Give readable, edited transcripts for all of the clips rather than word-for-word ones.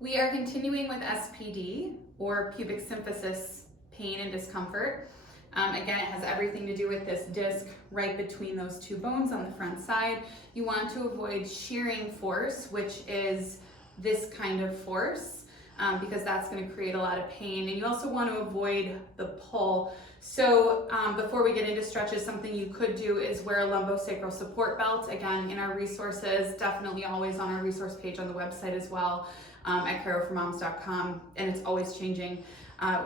We are continuing with SPD, or pubic symphysis pain and discomfort. Again, it has everything to do with this disc right between those two bones on the front side. You want to avoid shearing force, which is this kind of force, because that's going to create a lot of pain. And you also want to avoid the pull. So before we get into stretches, something you could do is wear a lumbosacral support belt. Again, in our resources, definitely always on our resource page on the website as well, at chiroformoms.com, and it's always changing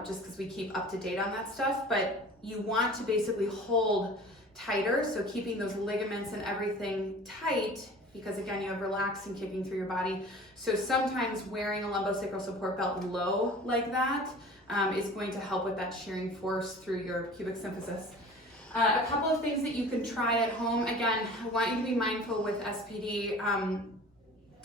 just because we keep up to date on that stuff. But you want to basically hold tighter, so keeping those ligaments and everything tight, because again, you have relaxing kicking through your body. So sometimes wearing a lumbosacral support belt low like that is going to help with that shearing force through your pubic symphysis. A couple of things that you can try at home. Again, I want you to be mindful with SPD.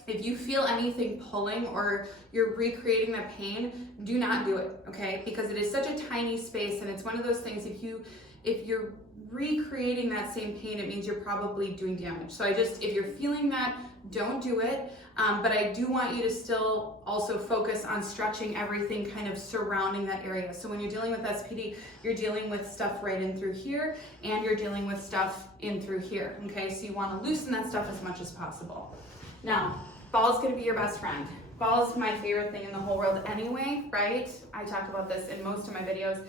If you feel anything pulling or you're recreating the pain, do not do it, okay? Because it is such a tiny space, and it's one of those things, if you're recreating that same pain, it means you're probably doing damage. So if you're feeling that, don't do it. But I do want you to still also focus on stretching everything kind of surrounding that area. So when you're dealing with SPD, you're dealing with stuff right in through here, and you're dealing with stuff in through here, okay? So you want to loosen that stuff as much as possible. Now, ball's gonna be your best friend. Ball is my favorite thing in the whole world anyway, right? I talk about this in most of my videos.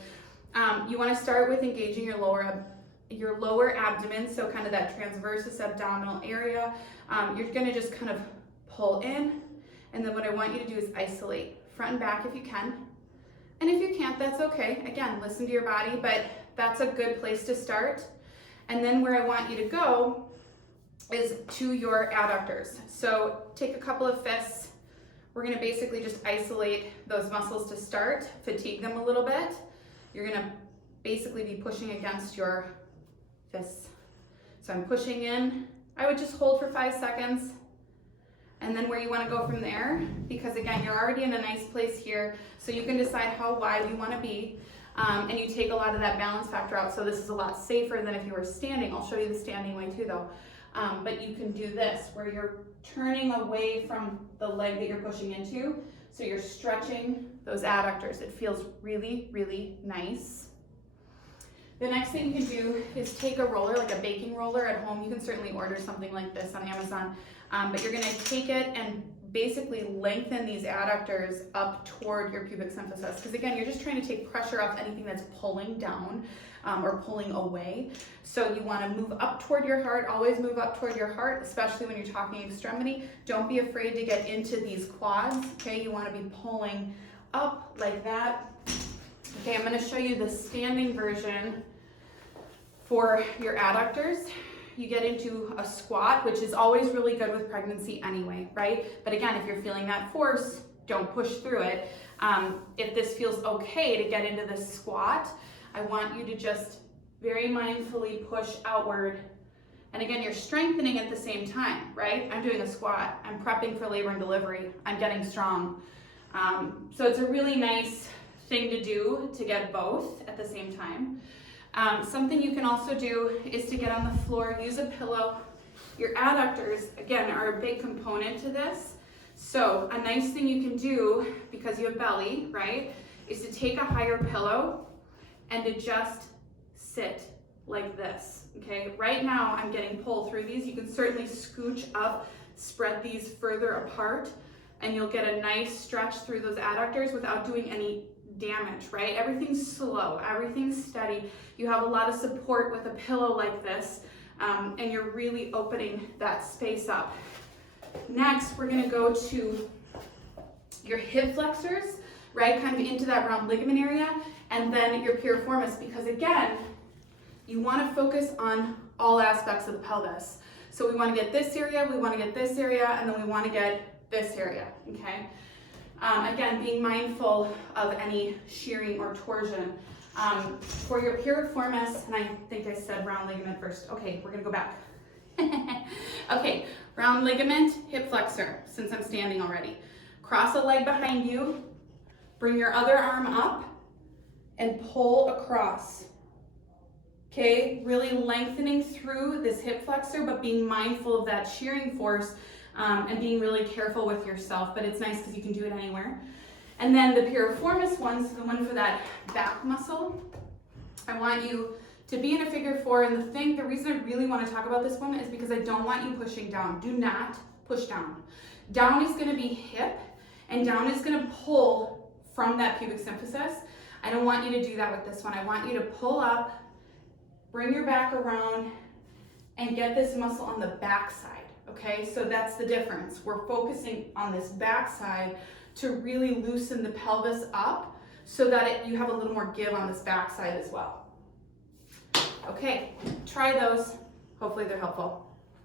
You wanna start with engaging your lower abdomen, so kind of that transversus abdominal area. You're gonna just kind of pull in, and then what I want you to do is isolate front and back if you can. And if you can't, that's okay. Again, listen to your body, but that's a good place to start. And then where I want you to go is to your adductors. So take a couple of fists. We're gonna basically just isolate those muscles to start, fatigue them a little bit. You're gonna basically be pushing against your fists. So I'm pushing in. I would just hold for 5 seconds. And then where you wanna go from there, because again, you're already in a nice place here, so you can decide how wide you wanna be. And you take a lot of that balance factor out, so this is a lot safer than if you were standing. I'll show you the standing way too though. But you can do this, where you're turning away from the leg that you're pushing into, so you're stretching those adductors. It feels really, really nice. The next thing you can do is take a roller, like a baking roller at home. You can certainly order something like this on Amazon, but you're gonna take it and basically lengthen these adductors up toward your pubic symphysis. Because again, you're just trying to take pressure off anything that's pulling down or pulling away. So you want to move up toward your heart, always move up toward your heart, especially when you're talking extremity. Don't be afraid to get into these quads, okay? You want to be pulling up like that. Okay, I'm going to show you the standing version for your adductors. You get into a squat, which is always really good with pregnancy anyway, right? But again, if you're feeling that force, don't push through it. If this feels okay to get into this squat, I want you to just very mindfully push outward. And again, you're strengthening at the same time, right? I'm doing a squat. I'm prepping for labor and delivery. I'm getting strong. So it's a really nice thing to do to get both at the same time. Something you can also do is to get on the floor, use a pillow. Your adductors, again, are a big component to this. So a nice thing you can do, because you have belly, right, is to take a higher pillow and to just sit like this, okay? Right now, I'm getting pulled through these. You can certainly scooch up, spread these further apart, and you'll get a nice stretch through those adductors without doing any damage, right? Everything's slow, everything's steady. You have a lot of support with a pillow like this, and you're really opening that space up. Next, we're gonna go to your hip flexors, right? Kind of into that round ligament area, and then your piriformis, because again, you wanna focus on all aspects of the pelvis. So we wanna get this area, we wanna get this area, and then we wanna get this area, okay? Again, being mindful of any shearing or torsion. For your piriformis, and I think I said round ligament first. Okay, we're gonna go back. Okay, round ligament, hip flexor, since I'm standing already. Cross a leg behind you, bring your other arm up, and pull across. Okay, really lengthening through this hip flexor, but being mindful of that shearing force and being really careful with yourself, but it's nice because you can do it anywhere. And then the piriformis one, so the one for that back muscle, I want you to be in a figure 4, and the reason I really want to talk about this one is because I don't want you pushing down. Do not push down. Down is going to be hip, and down is going to pull from that pubic symphysis. I don't want you to do that with this one. I want you to pull up, bring your back around, and get this muscle on the back side, okay? So that's the difference. We're focusing on this back side to really loosen the pelvis up so that you have a little more give on this back side as well. Okay, try those. Hopefully they're helpful.